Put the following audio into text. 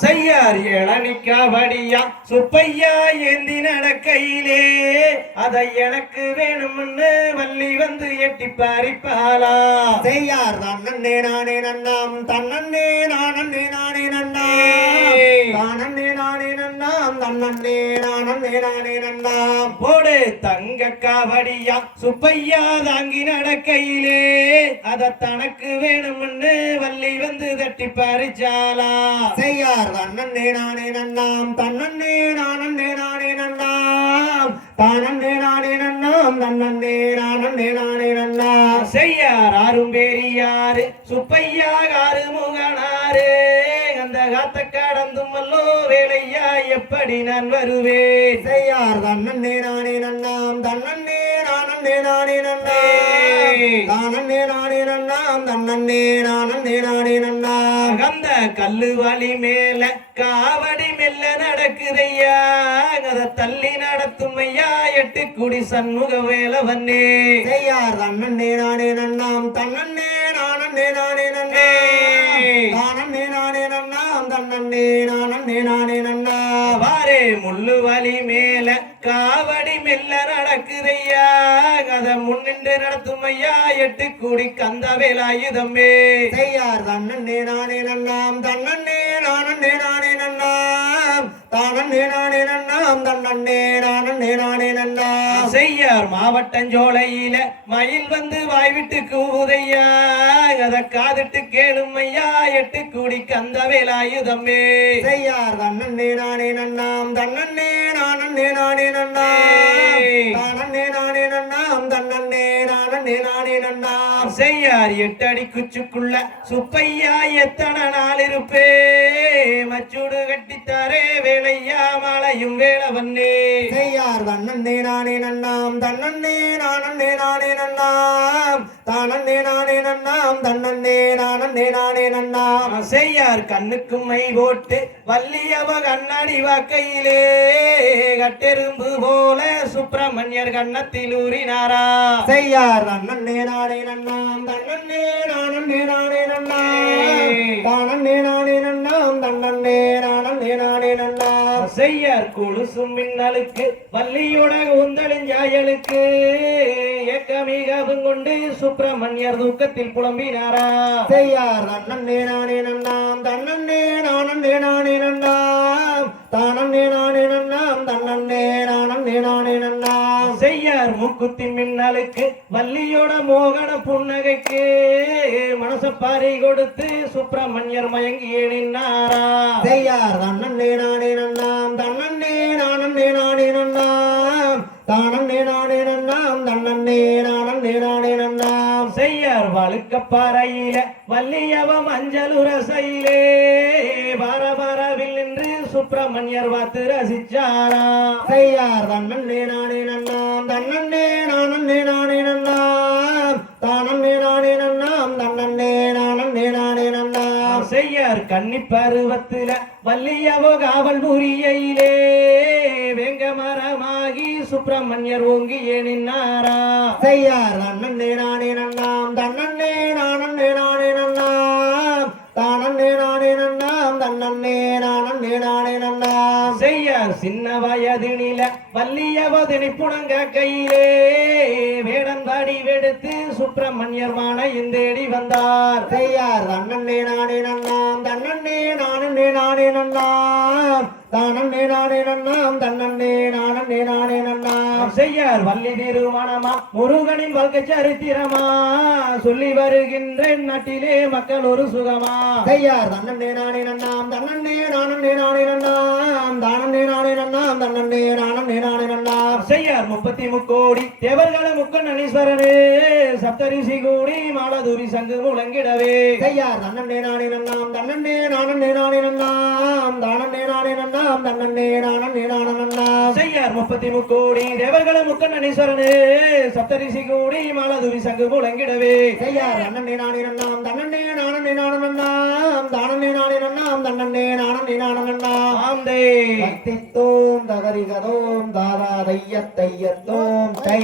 செய்யார் இளநிக்காவடியா சுப்பையா ஏந்தி நடக்கையிலே. அதை எனக்கு வேணும்னு வள்ளி வந்து எட்டி பறிப்பாளா செய்யார் தன்னே நானே நன்னாம் தன்னே நானே நானே நானே நானே நானே போடு தங்க காவடியா சுப்பையா தாங்கி நடக்கையிலே. அத தனக்கு வேணும்னு வள்ளி வந்து தட்டி பறிச்சாலா செய்யார் தன்னே நானே நன்னாம் தன்னே நானே நானே நன்னாம். தானே நானே நன்னாம் தன்னே நானே நானே நன்னாம். செய்யார் ஆறும் பெரியாரு சுப்பையா ஆறு முகனாரு காத்த கடந்தும் அல்லோ வேலையா எப்படி நான் வருவேன்? செய்யார் தன்னே நானே நன்னாம் தன்னே நானே நானே நன்னாம். தானே நானே நன்னாம் தன்னே நானே நானே நன்னாம். அந்த கல்லு வழி மேல காவடி மெல்ல நடக்குதையா? அத தள்ளி நடத்தும் ஐயா எட்டு குடி சண்முக வேலவன்னே செய்யார் தன்னே நானே நன்னாம் தன்னே நானே நானே நன்னாம். தானே நானே நன்னாம் நானே வாரே முள்ளு வலி மேல. காவடி மெல்ல நடக்குதையா. கத முன்னின்று நடத்தும் ஐயா எட்டு கூடி கந்த வேலாயுதம். செய்யார் தன்னே நானே நன்னாம். தன்னே நானே நானே நன்னாம். தானே நானே நன்னாம். தன்னே நானே நானே நன்னாம். செய்யார் மாவட்டஞ்சோலையில மயில் வந்து வாய்விட்டு கூதையா அத காதிட்டு கேளும் ஐயா எட்டு குடி கந்த வேலாயுதமே செய்யார் தன்னே நானே நன்னாம். தன்னே நானே நானே நன்னாம். நானே தன்னே நானே நானே நன்னாம் செய்யார் எட்டடி குச்சுக்குள்ள சுப்பையா எத்தனை நாள் இருப்பே? மச்சூடு கட்டித்தாரே வேலையா மாலையும் வேலவன்னே செய்யார் தன்னே நானே நன்னாம் தன்னே நானே நானே நன்னாம் தானே நானே நன்னாம் தன்னே நானே நானே நன்னாம். செய்யார் கண்ணுக்கும் மை போட்டு வள்ளியவ கண்ணாடி வாக்கையிலே கட்டெரும்பு போல சுப்பிரமணியர் கண்ணத்தில் ஊறினாரா? செய்யார் தன்னே நானே நன்னாம் தன்னே நானே நானே நன்னாம் தானே நானே நன்னாம் தன்னே நானே நானே நன்னாம். செய்யார் கொலுசும் மின்னலுக்கு வள்ளியோட உந்தளிஞ்சாயலுக்கு ஏக்கமிகவும் கொண்டு சுப்பிரமணியர் தூக்கத்தில் புலம்பினாரா? செய்யார் தன்னே நானே நன்னாம் மூக்குத்தி மின்னலுக்கு வள்ளியோட மோகன புன்னகைக்கு மனச பாரி கொடுத்து சுப்பிரமணியர் மயங்கி நின்னாரா? செய்யார் தன்னே நானே நன்னாம் தன்னே நானே நானே நன்னாம் தானே நானே நன்னாம் தன்னே நானே நானே நன்னாம். செய்யார் வழுக்கப்பாறையில வள்ளியவ மஞ்சள் உரசையிலே வர வரவில் நின்று சுப்பிரமணியர் பார்த்து ரசிச்சாரா? செய்யார் தன்னே நானே நன்னாம் தன்னே கன்னி பருவத்துல வல்லியவோ காவல் புரியையிலே வேங்க மரமாகி சுப்பிரமணியர் ஓங்கி நின்னாரா? செய்யார் அண்ணன் நானே சின்ன வயதினில வள்ளியவதினி புணங்க கையிலே வேடன் பாடி வெடுத்து சுப்பிரமணியர் வானையும் தேடி வந்தார். செய்யார். தன்னே நானே நன்னாம். தன்னே நானே நானே நன்னாம் தானே நானே நன்னாம். தன்னே நானே நானே நன்னாம் செய்யார் வள்ளி திருமணமா? முருகனின் வாழ்க்கை சரித்திரமா? சொல்லி வருகின்றேன் நாட்டிலே மக்கள் ஒரு சுகமா? செய்யார். தன்னே நானே நன்னாம். தன்னே நானே நானே நன்னாம் தன்னே நன்னாம் செய்யார் முப்பத்தி முக்கோடி தேவர்கள முக்கண்ணீஸ்வரனே சப்தரிசி கூடி மாலதுரி சங்கு முழங்கிடவே. செய்யார் தன்னே நானே நன்னாம் தன்னே நானே நானே நன்னாம் தானே நானே நன்னாம் தன்னே நானே நானே நன்னாம் செய்யார் முப்பத்தி முக்கோடி தேவர்கள முக்கண்ணீஸ்வரனே சப்தரிசி கூடி மாலதுரி சங்கு முழங்கிடவே. செய்யார் தன்னே நானே நன்னாம் தன்னே நானே நானே நன்னாம் தானே நானே நன்னாம் தன்னே நானே நானே நன்னாம் ஆந்தே. கத்தித்தோம் தகரிகதோம் தாரா தைய தையத்தோம் தை